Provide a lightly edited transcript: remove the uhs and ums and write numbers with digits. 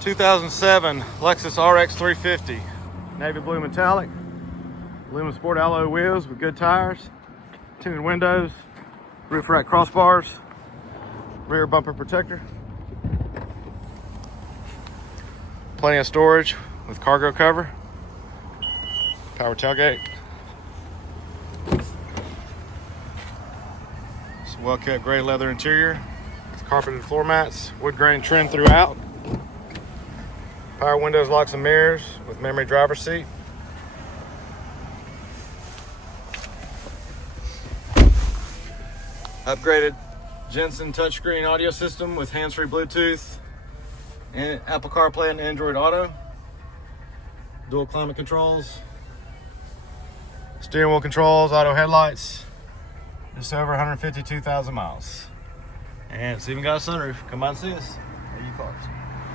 2007 Lexus RX 350, navy blue metallic, aluminum sport alloy wheels with good tires, tinted windows, roof rack crossbars, rear bumper protector, plenty of storage with cargo cover, power tailgate, some well-kept gray leather interior with carpeted floor mats, wood grain trim throughout. Power windows, locks, and mirrors with memory driver's seat. Upgraded Jensen touchscreen audio system with hands-free Bluetooth and Apple CarPlay and Android Auto. Dual climate controls. Steering wheel controls, auto headlights. Just over 152,000 miles. And it's even got a sunroof. Come by and see us. AU Cars.